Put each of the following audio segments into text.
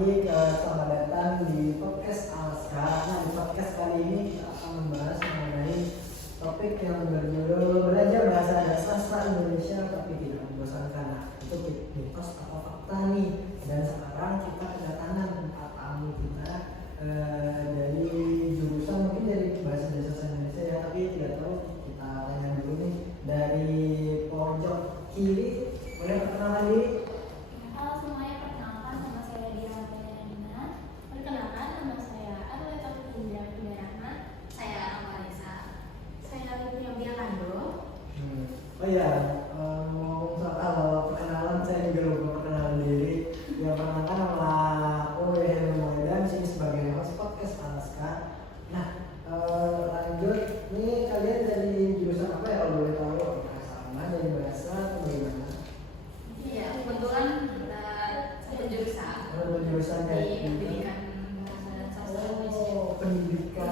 selamat datang di podcast Alaska. Nah, di podcast kali ini kita akan membahas mengenai topik yang berjudul belajar bahasa dan sastra Indonesia tapi tidak membosankan. Nah, itu mitos atau fakta nih. Dan sekarang kita kedatangan empat tamu kita dari jurusan mungkin dari bahasa dan sastra Indonesia ya, tapi tidak tahu. Kita tanya dulu nih dari pojok kiri. Boleh perkenalan diri? Halo semuanya, perkenalkan nama saya Diana Dina. Perkenalkan nama saya Arleta Indra Rahma. Saya Amarisa. Saya Livia Biakando. Oh iya, ngomong soal perkenalan, saya juga lupa perkenalan diri. Yang perkenalkan nama aku Heru Moedan, di sini sebagai host podcast Alaska. Nah, lanjut, ini kalian dari jurusan apa ya kalau boleh tahu? Apakah sama dari bahasa atau bagaimana? Iya, kebetulan kita satu jurusan. Jurusan Di pendidikan bahasa dan sastra Indonesia. Oh, pendidikan,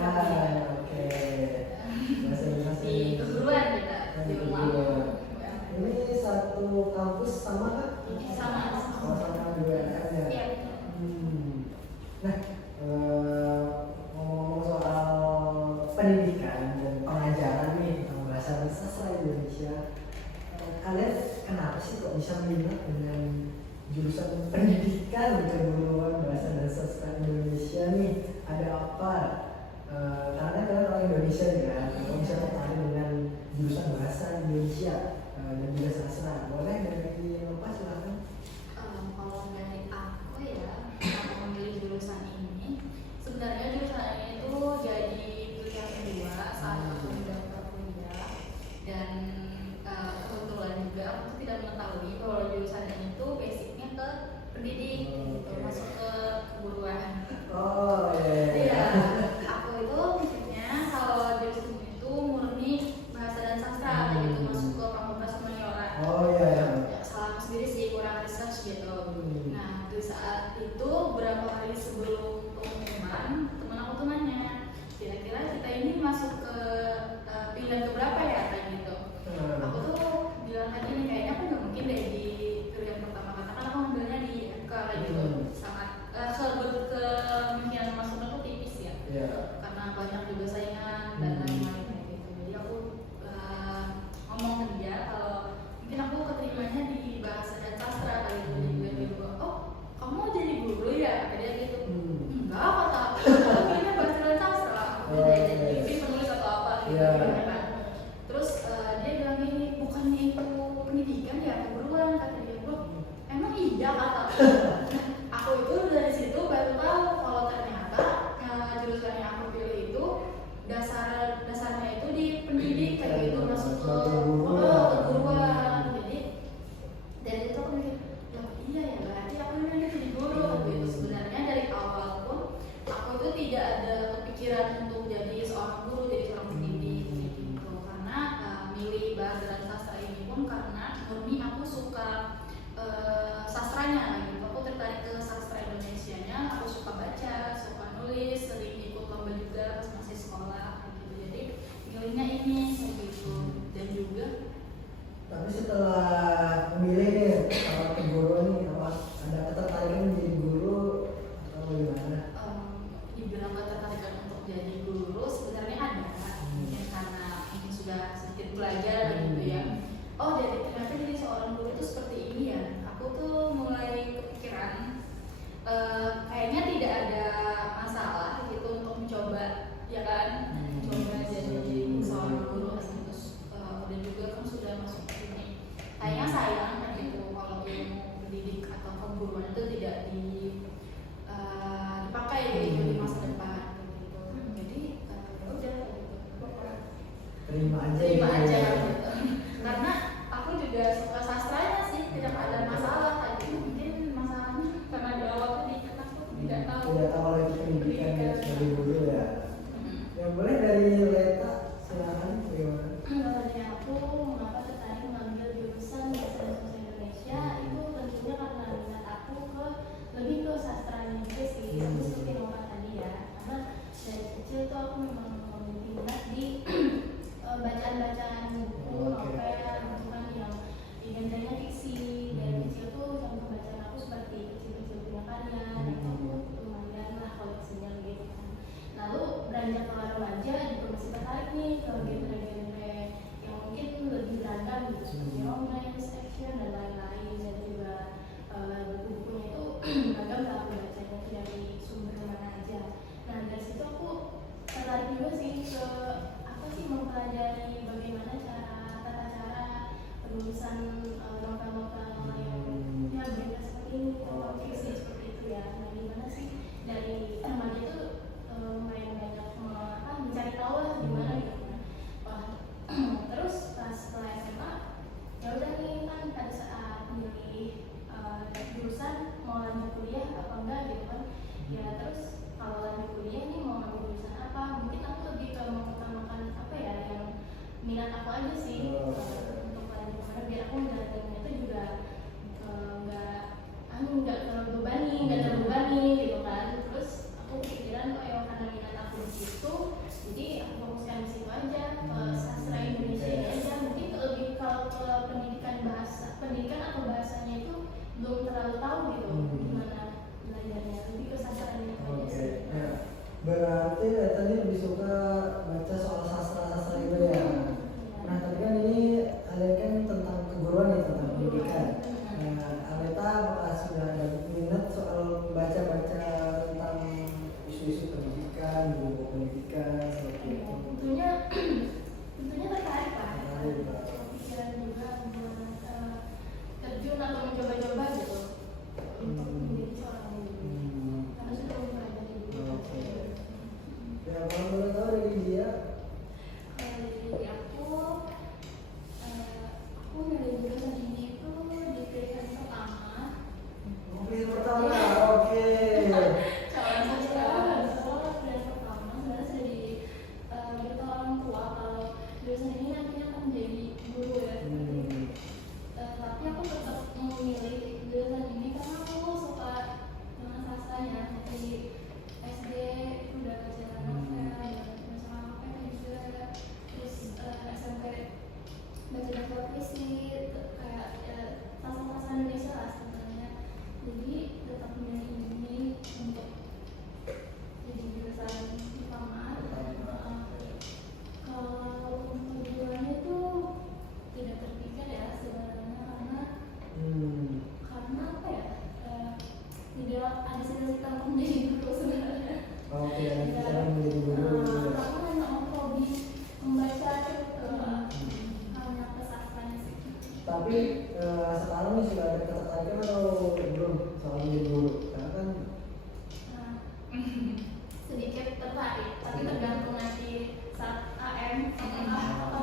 oke. Bahasa Indonesia. Di keguruan kita di rumah. Ini satu kampus sama kan? Sama. Sama juga ya. Iya. Nah, ngomong soal pendidikan dan pengajaran nih tentang bahasa dan sastra Indonesia, kalian kenapa sih kok bisa minat dengan jurusan pendidikan keguruan bahasa dan sastra Indonesia nih? Ada apa? Karena kalian orang Indonesia nih kan, kalau bisa tertarik dengan jurusan bahasa Indonesia dan juga sastra, boleh dari apa silakan? Kalau dari aku ya, aku memilih jurusan ini. Sebenarnya jurusan ini tuh jadi pilihan kedua saat aku mendaftar kuliah. Dan kebetulan juga aku tuh tidak mengetahui bahwa jurusan ini tuh basicnya ke pendidik, gitu, masuk ke keguruan. Oh Iya, aku itu maksudnya kalau jurusan ini tuh murni bahasa dan sastra, kayak gitu, masuk ke Fakultas Humaniora. Oh iya. Ya, salah aku sendiri sih, kurang research gitu. Nah, di saat itu beberapa hari sebelum pengumuman, teman aku tuh nanya, kira-kira kita ini masuk ke pilihan keberapa ya, kayak gitu. Aku tuh bilang tadi nih, kayaknya aku nggak mungkin deh di pilihan pertama, karena aku ambilnya di FK kayak gitu. Sangat kemungkinan masuknya tuh tipis ya. Karena banyak juga saingan dan lain-lain kayak gitu. Jadi aku ngomong ke dia kalau mungkin aku keterimanya di bahasa dan sastra kayak gitu. Jadi dia bilang, oh kamu mau jadi guru ya? Kata dia gitu. Enggak, kata aku ini bahasa dan sastra. Aku jadi penulis atau apa gitu. Kan. Terus dia bilang gini, bukannya itu pendidikan ya, keguruan, kata dia. Loh, emang iya, kata aku. Aku itu dari situ baru tahu kalau ternyata jurusan yang aku pilih itu dasarnya itu di pendidik kayak gitu, masuk ke keguruan. Jadi dari itu aku mikir, loh iya ya, berarti aku ini jadi guru gitu. Sebenarnya dari awal pun aku itu tidak ada kepikiran untuk jadi seorang guru, jadi seorang pendidik gitu. Karena milih bahasa dan sastra ini pun karena murni aku suka sastranya gitu. Aku tertarik ke sastra Indonesianya, aku suka baca, suka nulis, sering ikut lomba juga pas masih sekolah gitu. Jadi milihnya ini gitu. Dan juga Tapi setelah memilih nih kalau keguruan nih, apa ada ketertarikan menjadi guru atau bagaimana? dibilang ketertarikan untuk jadi guru sebenarnya ada. Mungkin karena ini sudah sedikit belajar gitu ya. Oh, jadi ternyata jadi seorang guru itu seperti ini ya. Aku tuh mulai kepikiran kayaknya tidak ada masalah gitu untuk mencoba, ya kan? Coba jadi seorang guru terus dan juga kan sudah masuk ke sini. Kayaknya sayang kan gitu kalau ilmu pendidik atau keguruan itu tidak dipakai gitu di masa depan gitu. Jadi ya udah gitu. Terima aja Gitu. Karena aku juga suka sastranya sih, tidak ada masalah kayak gitu. Mungkin masalahnya karena di awal tadi kan aku tidak tahu kalau itu pendidikan ya sebagai guru ya. Yang boleh dari Leta silakan bagaimana? Kalau dari aku mengapa tertarik mengambil jurusan bahasa dan sastra Indonesia itu tentunya karena minat aku lebih ke sastranya juga sih. Aku seperti ngomong tadi ya, karena dari kecil tuh aku memang memiliki minat di bacaan-bacaan buku, novel, gitu kan yang genrenya fiksi. Dari kecil tuh contoh bacaan aku seperti Kecil-Kecil Punya Karya, aja. Nah dari situ aku tertarik juga sih ke apa sih mempelajari bagaimana tata cara penulisan novel-novel yang ya berita seperti ini atau fiksi seperti itu ya. Nah gimana sih dari remaja itu lumayan banyak mencari tahu lah gimana gitu kan. Wah, terus pas setelah SMA ya udah nih kan pada saat milih jurusan mau lanjut kuliah apa enggak gitu kan. Ya terus kalau lanjut kuliah nih mau ngambil jurusan apa, mungkin aku lebih ke mengutamakan apa ya yang minat aku aja sih untuk lanjut, karena biar aku menjalankannya itu juga nggak terbebani gitu kan. Terus aku pikiran kok ya karena minat aku di situ, jadi aku fokuskan di situ aja, ke sastra Indonesia ini aja. Mungkin lebih kalau ke pendidikan atau bahasanya itu belum terlalu tahu gitu gimana belajarnya, lebih ke sastranya aja sih. Nah, berarti tadi lebih suka baca soal sastra gitu ya. Nah tapi kan ini ada kan tentang keguruan nih, tentang pendidikan. Nah Aleta apakah sudah ada minat soal baca-baca tentang isu-isu pendidikan, buku pendidikan seperti itu? Tentunya tertarik Pak. Pikiran juga buat terjun atau mencoba-coba gitu untuk menjadi seorang guru. Karena sudah mempelajari juga. Ya kalau boleh tahu dari dia? Dari aku dari jurusan ini itu di pilihan pertama. Pilihan pertama, oke. Calon sastra pilihan pertama. Sebenarnya sudah diberitahu orang tua kalau jurusan ini nantinya akan menjadi guru ya. Tapi aku tetap memilih jurusan ini karena aku suka dengan sastranya. Dari SD itu udah baca novel, baca novel juga. Terus SMP baca novel puisi, kayak sastra Indonesia lah sebenarnya. Jadi tetap memilih ini untuk jadi jurusan utama. Kalau untuk tujuannya itu tidak terpikir ya sebenarnya, karena apa ya, tidak ada cita-cita untuk menjadi guru sebenarnya. Oke, kita menjadi guru. Karena memang hobi membaca itu karena kesastranya sih. Tapi sekarang nih sudah ada ketertarikan atau belum soal menjadi guru? Karena kan Sedikit tertarik, tapi tergantung nanti saat AM atau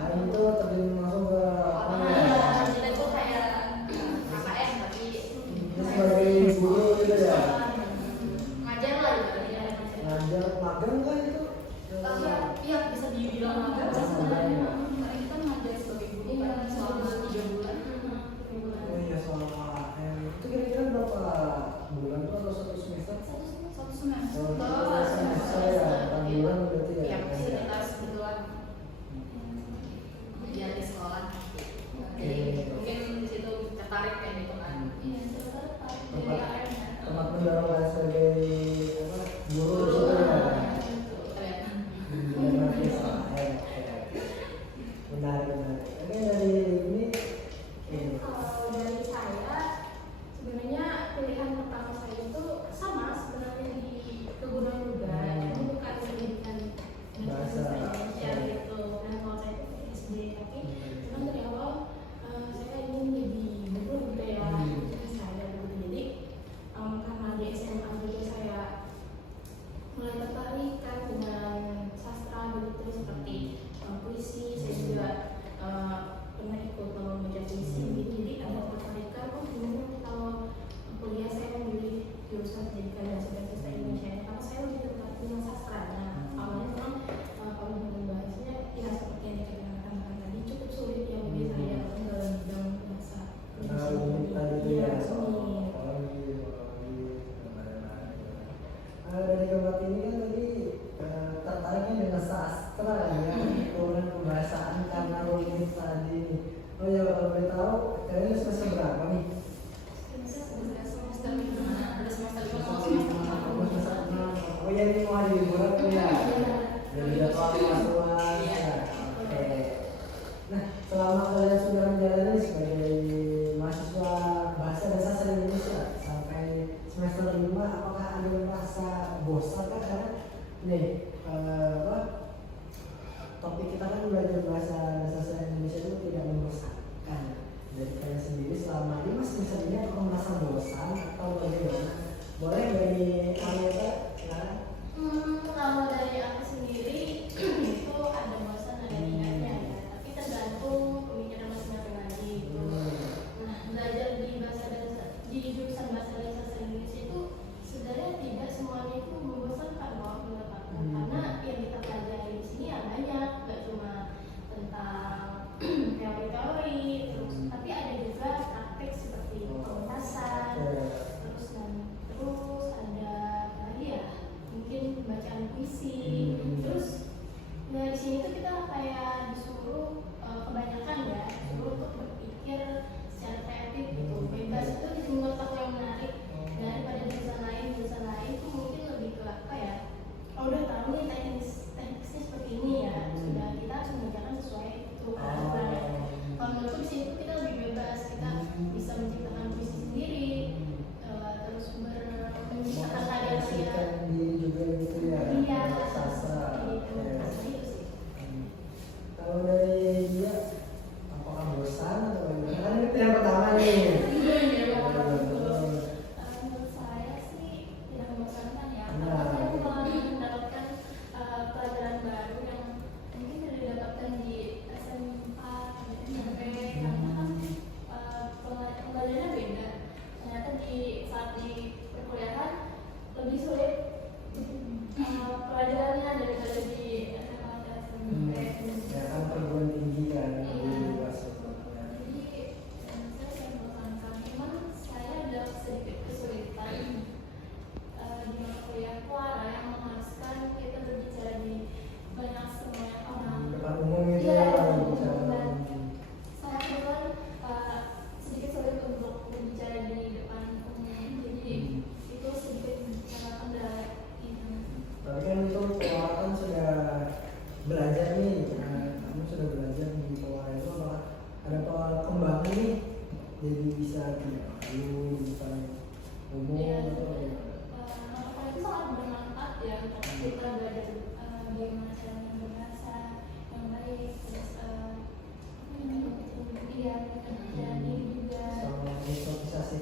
AM itu terjun langsung ke apa ya? Kita itu kayak KKN tapi Itu sebagai guru gitu ya? ngajar lah gitu. Ngajar magang kan itu? Iya bisa dibilang magang sebenarnya. Kemarin kita ngajar sebagai guru kan selama 3 bulan. Oh iya, selama AM itu kira-kira berapa bulan tuh atau satu semester? Satu semester. Oh, satu semester ya, 8 bulan berarti ya? Iya, bisa kita kebetulan ujian di sekolah. Jadi mungkin di situ tertarik kayak gitu kan. Iya, tertarik dari AM ya. Tempat mendorong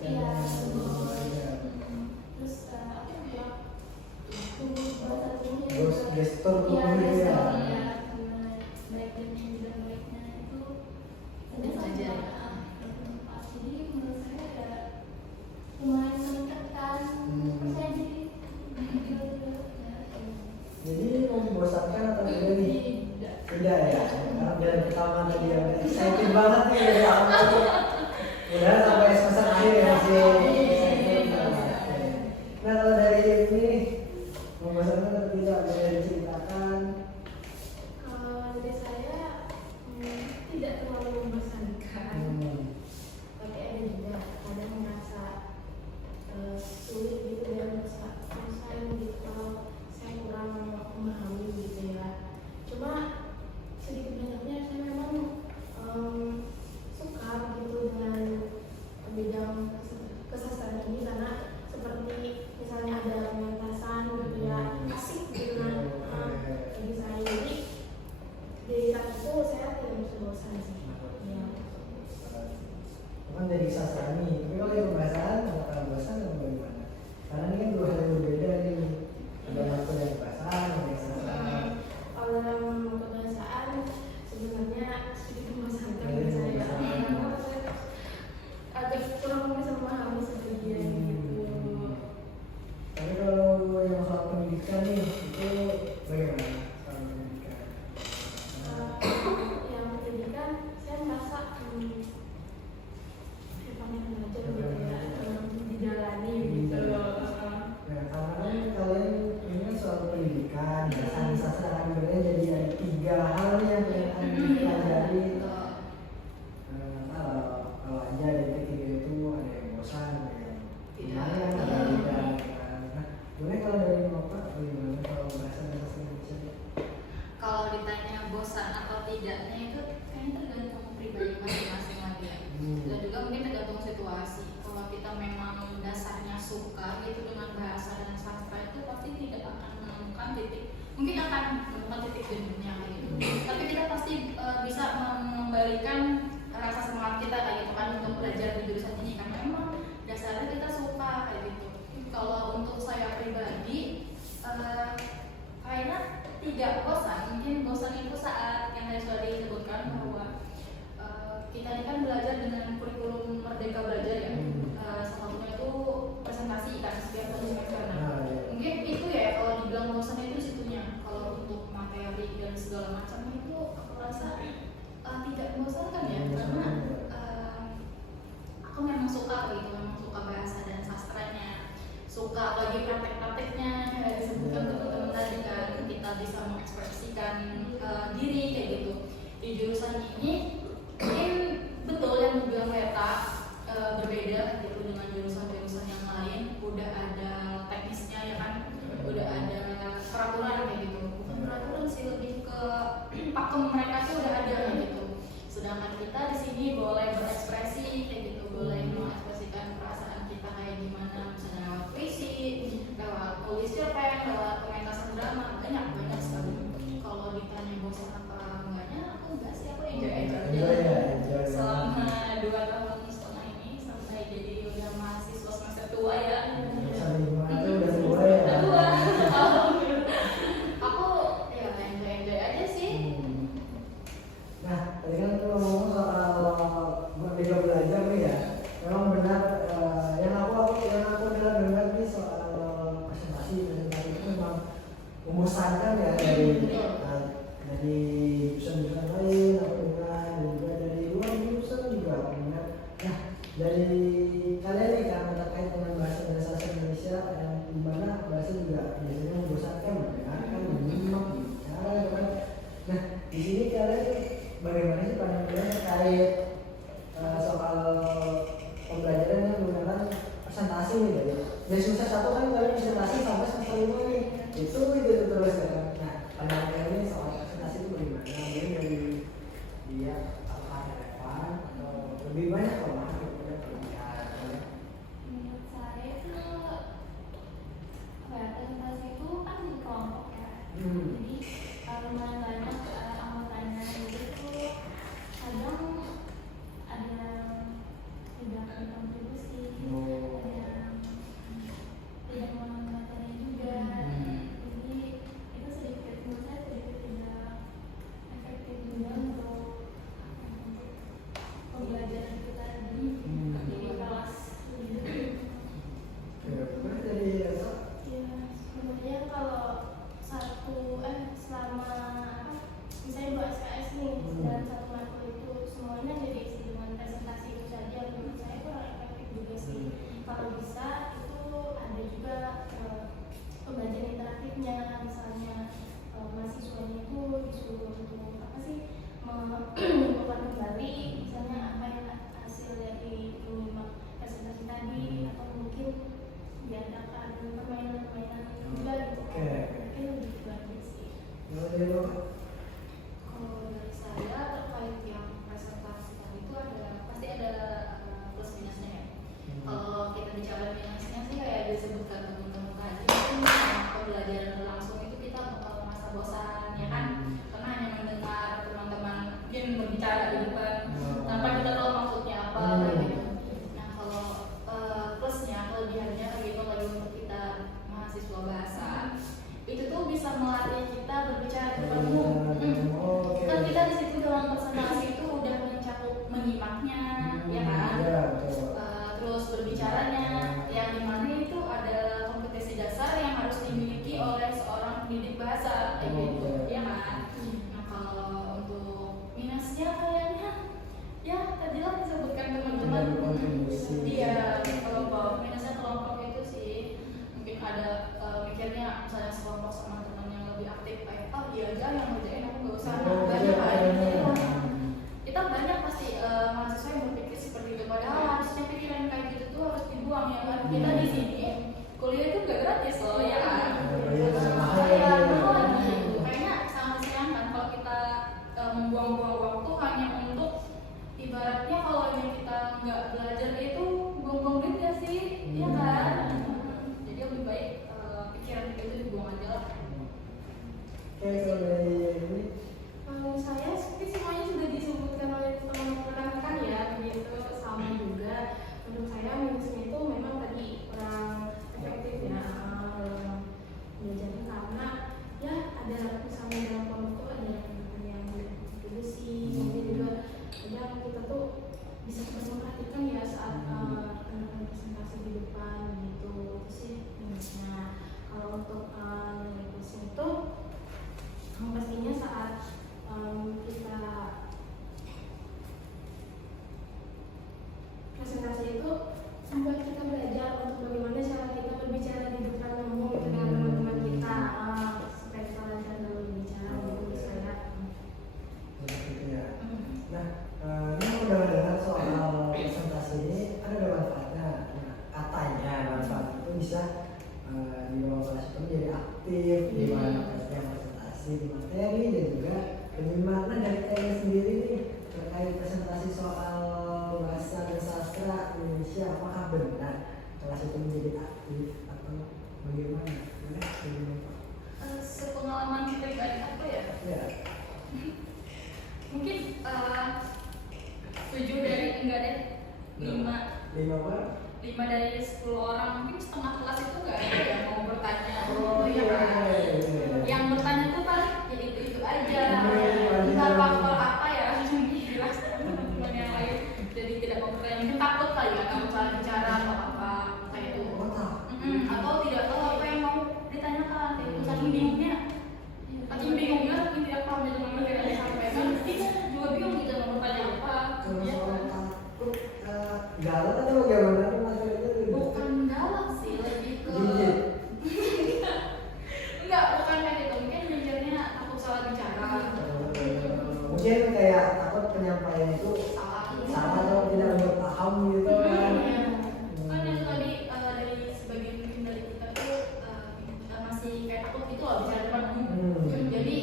Iya, Oh, iya. terus aku buat bahasa tubuhnya Gestur iya tubuh gitu ya. gestur ya benar baik dan tidak baiknya itu ada Belajar. pas jadi menurut saya ya lumayan meningkatkan percaya diri gitu ya. Jadi membosankan atau tidak nih? Tidak ya, karena dari pertama tadi ya excited banget nih dari awal tuh. Udah sampai semester akhir ya masih excited banget. Nah kalau dari ini membosankan atau tidak bisa diceritakan? Kalau dari saya tidak terlalu membosankan tapi ada juga kadang merasa sulit gitu dan selesai gitu kalau saya kurang memahami gitu ya. Cuma sedikit banyaknya saya memang suka gitu dengan bidang kesastraan ini karena seperti misalnya ada pementasan gitu ya asik gitu kan bagi saya. Jadi dari saat itu saya tidak bisa bosan sih ya. Bukan dari sastra nih, tapi kalau yang pembahasan apakah bosan atau bagaimana? Karena ini kan dua hal yang berbeda nih. Ada materi yang pembahasan, ada yang sastra. Kalau dalam kebahasaan sebenarnya sedikit membosankan Ada yang saya membosankan. karena saya agak kurang bisa memahami sebagian gitu. Tapi kalau yang soal pendidikan nih, itu bagaimana soal pendidikan? Yang pendidikan saya merasa depannya belajar gitu ya dijalani gitu. Nah, karena kan kalian ini kan soal pendidikan, bahasa sastra kan sebenarnya jadi ada tiga hal nih yang akan dipelajari. Kalau aja dari ketiga itu ada yang bosan, ada yang gimana, ada yang tidak. Nah, boleh kalau dari Bapak bagaimana kalau bahasa Indonesia? Kalau ditanya bosan atau tidaknya itu kayaknya tergantung pribadi masing-masing lagi ya. Dan juga mungkin tergantung situasi. Kalau kita memang dasarnya suka gitu dengan bahasa dan sastra itu pasti tidak akan menemukan titik, mungkin akan menemukan titik jenuhnya kayak gitu. Tapi kita pasti bisa membalikan rasa semangat kita kayak gitu kan untuk belajar di jurusan ini karena memang dasarnya kita suka kayak gitu. Kalau untuk saya pribadi kayaknya tidak bosan. Mungkin bosan itu saat yang tadi sudah disebutkan bahwa kita ini kan belajar dengan kurikulum Merdeka Belajar ya. Salah satunya itu presentasi kan setiap semester. Nah, mungkin itu ya kalau dibilang bosan itu situnya. Kalau untuk materi dan segala macam itu aku rasa tidak membosankan ya karena aku memang suka gitu, memang suka bahasa dan sastranya, suka bagi praktek-prakteknya kayak disebutkan teman-teman tadi kan kita bisa mengekspresikan diri kayak gitu di jurusan ini. Mungkin betul yang dibilang Leta berbeda gitu dengan jurusan-jurusan yang lain, udah ada teknisnya ya kan, udah ada peraturan kayak gitu, bukan peraturan sih lebih ke pakem mereka tuh udah ada kayak gitu. Sedangkan kita di sini boleh berekspresi kayak gitu, boleh mengekspresikan perasaan kita kayak gimana, misalnya lewat puisi, lewat tulis cerpen, lewat pementasan drama, banyak sekali. Kalau ditanya bosan apa enggaknya, aku enggak sih, aku enjoy aja selama 2 tahun setengah ini sampai jadi udah mahasiswa semester tua ya. Udah tua ya. Aku ya enjoy aja sih. Nah, tadi kan tuh ngomong soal Merdeka Belajar nih ya. Memang benar yang aku dengar nih soal presentasi itu memang membosankan ya dari jurusan-jurusan lain aku dengar dan juga dari luar jurusan juga aku dengar. Nah, dari kalian nih karena terkait dengan bahasa Indonesia yang dimana bahasa juga biasanya membosankan mendengarkan, menyimak, bicara kan. Nah, di sini kalian bagaimana sih pandangan kalian terkait soal pembelajaran yang menggunakan presentasi nih dari semester 1 kan kalian presentasi sampai semester 5 nih itu terus kan. Nah, pandangan kalian soal presentasi itu bagaimana? Mungkin dari dia apakah relevan atau lebih banyak kelemahan daripada kelebihan? Menurut saya itu presentasi itu kan di kelompok ya. Jadi lumayan banyak anggotanya itu kadang ada yang tidak berkontribusi. mengumpulkan kembali misalnya apa yang hasil dari menyimak presentasi tadi atau mungkin diadakan permainan-permainan juga gitu. Oke. Mungkin lebih bagus sih. Kalau dari Bapak? Kalau dari saya terkait yang presentasi tadi itu pasti ada plus minusnya ya. Kalau kita bicara minusnya sih kayak disebutkan teman-teman tadi, mungkin pembelajaran langsung itu kita bakal merasa bosan ya kan, karena hanya mendengar teman-teman yang berbicara di depan tanpa kita tahu maksudnya apa gitu. Nah kalau plusnya, kelebihannya gitu lagi untuk kita mahasiswa bahasa itu tuh bisa melatih kita berbicara di depan umum. Kan kita di situ dalam presentasi itu udah mencakup menyimaknya, ya kan? Terus berbicaranya, yang dimana itu ada kompetensi dasar yang harus dimiliki oleh seorang pendidik bahasa, kayak gitu, ya kan? Nah kalau untuk minusnya kayaknya, ya tadi lah disebutkan teman-teman. Iya, kelompok minusnya kelompok itu sih mungkin ada mikirnya misalnya sekelompok sama teman yang lebih aktif kayak oh dia aja yang ngerjain aku nggak usah banyak aja. Kita banyak pasti mahasiswa yang berpikir seperti itu, padahal harusnya pikiran kayak gitu tuh harus dibuang ya kan. Kita di sini kuliah itu gak gratis loh ya kan. Kayaknya sangat disayangkan kalau kita membuang-buang waktu hanya untuk ibaratnya kalau kita nggak belajar itu buang-buang duit ya sih, ya kan. Jadi lebih baik pikiran itu dibuang aja lah. Oke, kalau dari ini Kalau saya seperti semuanya sudah disebutkan oleh teman-teman rekan ya, begitu sama juga. Menurut saya minusnya itu memang tadi kurang efektif ya belajarnya, karena ya ada misalnya dalam kelompok tuh ada yang dulu sih, mungkin juga kadang kita tuh bisa memperhatikan ya saat anak-anak presentasi di depan gitu. Itu sih minusnya. Kalau untuk nilai plusnya itu pastinya saat kita presentasi itu membuat kita belajar untuk bagaimana cara kita berbicara di depan umum gitu dengan teman-teman kita, supaya kita lancar dalam berbicara gitu saya. seperti itu ya. Nah, ini udah dengar soal presentasi ini ada manfaatnya. Nah, katanya manfaat itu bisa dibawa kelas itu menjadi aktif di mana presentasi di materi dan juga penyimpanan dari kalian sendiri nih terkait presentasi soal bahasa dan sastra Indonesia, apakah benar kelas itu menjadi aktif atau bagaimana? Sepengalaman pribadi aku ya, Ya. mungkin 7 dari enggak deh, 5 dari 10 orang, mungkin setengah kelas itu enggak ada yang mau bertanya. Ya kan? Yang bertanya tuh kan ya itu aja, entah faktor apa ya jelas teman-teman yang lain jadi tidak mau bertanya, mungkin takut kali ya kalau salah bicara atau apa kayak itu, atau tidak tahu apa yang mau ditanyakan, kayak itu saking bingungnya mungkin tidak paham dengan materi yang disampaikan, kita juga bingung kita mau bertanya apa. Kalau Ya soal kan? takut galak atau bagaimana tuh materinya? Bukan galak sih, lebih ke Jijik. enggak, bukan kayak gitu, mungkin mikirnya takut salah bicara. Mungkin kayak takut penyampaian itu salah atau tidak berpaham gitu kan. Kan yang tadi dari sebagian mungkin dari kita tuh masih kayak takut gitu loh bicara depan umum. Jadi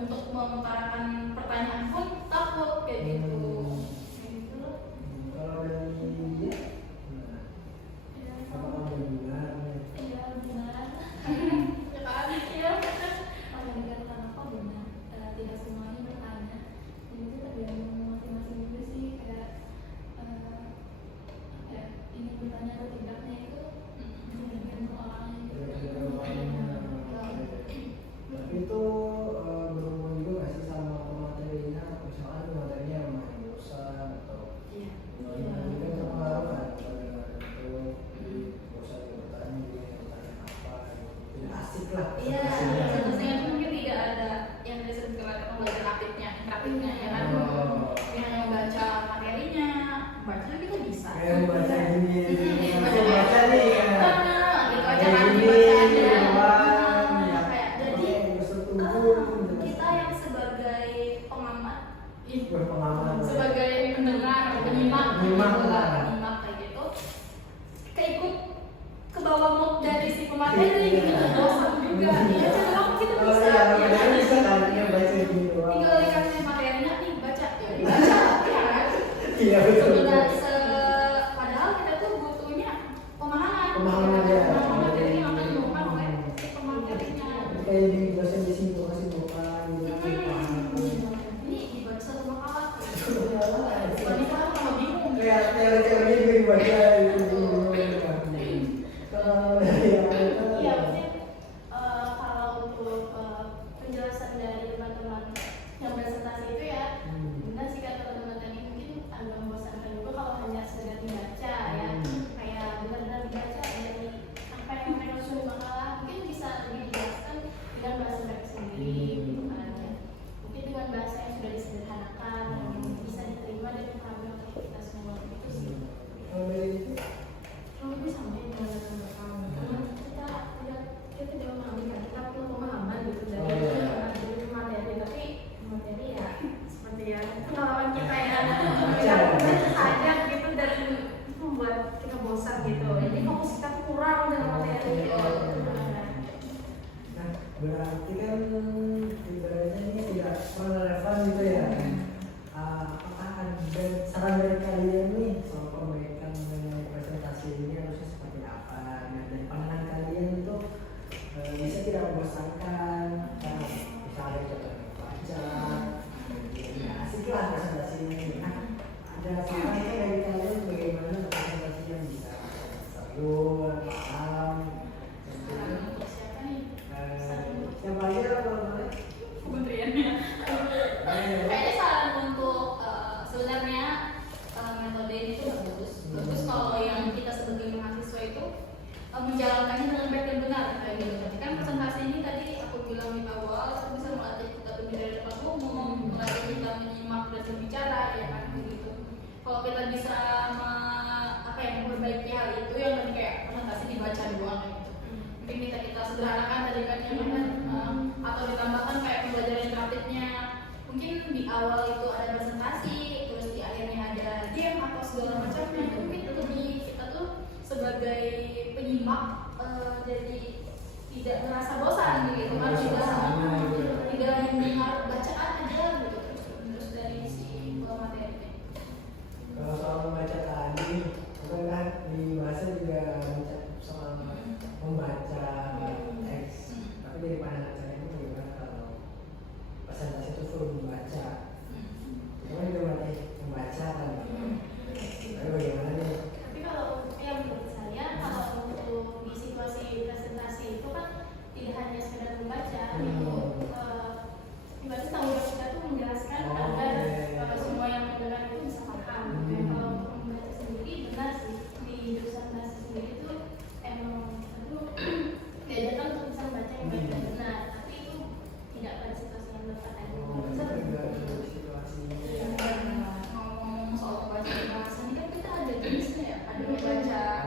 untuk mengutarakan pertanyaan pun takut kayak gitu. Kayak gitu loh. Kalau dari dia, apakah benar? Iya benar. Ya kan? Iya. Kalau dikatakan apa benar, tidak semuanya bertanya. Jadi itu tergantung masing-masing juga sih, kayak apa ya, ingin bertanya atau tidaknya itu tergantung orangnya juga. Tapi itu berhubungan juga nggak sih sama materinya? Misalkan materinya main bosan atau itu terpengaruh kan pada itu bosan yang bertanya dia yang bertanya apa gitu. Tidak asik lah. Iya, situasinya. seharusnya mungkin tidak ada yang disebutkan pembelajaran aktifnya ya kan? Dia hanya membaca materinya, baca kita bisa. Kayak baca gini, Baca baca nih ya. gitu aja Kayak kan gini, dibacanya. doang, ya. Kayak jadi Oke, bersetuju. kita yang sebagai pengamat, ya kebawa mood dari si pemateri gitu, bosan juga. Ya cenderung kita Oh bisa. iya, Ya, makanya bisa kan dia baca gitu. tinggal dikasih materinya nih baca, ya dibaca, ya kan? Iya betul. Sebenarnya padahal kita tuh butuhnya pemahaman. Pemahaman ya. Pemahaman materinya akan dibuka oleh si pematerinya. Kayak di dosen di sini kasih bukan gitu. Ini dibaca satu makalah. Wanita kalau bingung. Kayak teori-teori juga dibaca gitu. Kalau yang Iya, mungkin kalau untuk penjelasan dari teman-teman yang presentasi itu ya, benar sih kata teman-teman tadi, mungkin agak membosankan juga kalau hanya sekedar dibaca ya, kayak benar-benar dibaca dari apa yang mereka susun makalah, mungkin bisa lebih dijelaskan dengan bahasa mereka sendiri gitu kan ya. Mungkin dengan bahasa yang sudah disederhanakan yang bisa diterima dan dipahami oleh kita semua gitu sih. kalau dari itu Kalau gue sama dengan kamu, karena kita juga memahami kan, kita perlu pemahaman gitu dari materi, tapi materi ya seperti yang pengalaman kita ya, baca saja gitu dan itu membuat kita bosan gitu. Jadi fokus kita tuh kurang dalam materi gitu. nah berarti kan ibaratnya ini tidak relevan gitu ya. Apakah ada saran dari kalian nih soal perbaikan mengenai presentasi ini harusnya seperti apa? Nah, dari pandangan kalian itu bisa tidak membosankan, nah, misalnya contoh baca, ya asik lah presentasi ini. Nah, ada saran nggak dari kalian bagaimana presentasi yang bisa seru, paham, Saran untuk siapa nih? siapa aja kalau boleh? Kementeriannya. Kayaknya saran untuk sebenarnya metode ini tuh bagus kalau yang kita sebagai mahasiswa itu menjalankannya dengan baik dan benar kayak gitu. Jadi kan presentasi ini tadi aku bilang di awal itu bisa melatih kita berbicara di depan umum, melatih kita menyimak dan berbicara ya kan gitu. Kalau kita bisa memperbaiki hal itu yang tadi kayak presentasi dibaca doang gitu. Mungkin kita sederhanakan tadi kan yang atau ditambahkan kayak pembelajaran interaktifnya. Mungkin di awal itu ada presentasi, terus di akhirnya ada game atau segala macamnya. Itu mungkin lebih kita tuh sebagai penyimak jadi tidak merasa bosan gitu kan, tidak hanya mendengar bacaan aja gitu terus dari si materi. Kalau soal membaca tadi, kan di bahasa juga soal membaca teks, tapi dari pandangan saya itu bagaimana kalau presentasi itu full membaca, cuma juga berarti membaca kan, tapi bagaimana nih? Tapi kalau yang menurut saya, kalau untuk di situasi presentasi itu kan tidak hanya sekedar membaca, itu ibaratnya tanggung jawab kita tuh menjelaskan agar semua yang mendengar itu bisa paham. Kalau untuk membaca sendiri benar sih di jurusan bahasa sendiri itu emang itu diajarkan untuk bisa membaca yang baik dan benar, tapi itu tidak pada situasi yang tepat aja. Ngomong soal membaca bahasa ini kan kita ada jenisnya ya, ada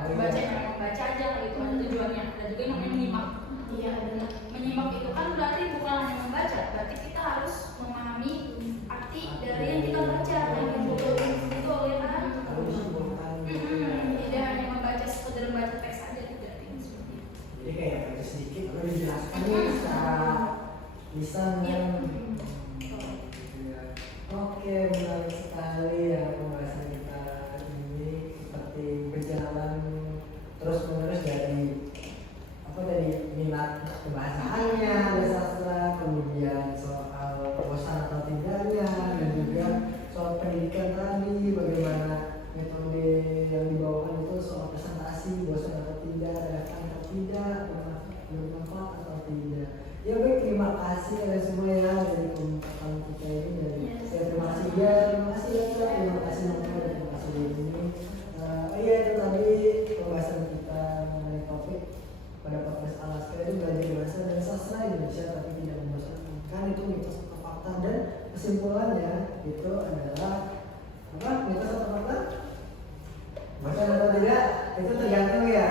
membaca yang membaca aja gitu, ada tujuannya, ada juga yang menyimak. Iya, benar. Menyimak itu kan berarti bukan hanya membaca, berarti kita harus memahami arti dari yang kita baca, yang betul ya kan? Kalau disimpulkan gitu ya. Tidak hanya membaca sekedar membaca teks saja, tidak seperti itu. Jadi kayak baca sedikit, lalu dijelaskan nih secara lisan kan. Oke, menarik sekali ya pembahasan kita ini, seperti berjalan terus menerus dari minat kebahasaannya, ada sastra, kemudian soal bosan atau tidaknya, dan juga soal pendidikan tadi, bagaimana metode yang dibawakan itu soal presentasi, bosan atau tidak, relevan atau tidak, bermanfaat atau tidak. Ya baik, terima kasih kalian semua ya dari kesempatan kita ini, dari terima kasih ya, terima kasih ya, terima kasih Nova, dan terima kasih ini. Iya itu tadi pembahasan kita mengenai topik pada podcast Alaska itu belajar bahasa dan sastra Indonesia tapi tidak membosankan. Kan itu mitos atau fakta, dan kesimpulannya itu adalah apa? Mitos atau fakta? Bosan atau tidak? Itu tergantung ya.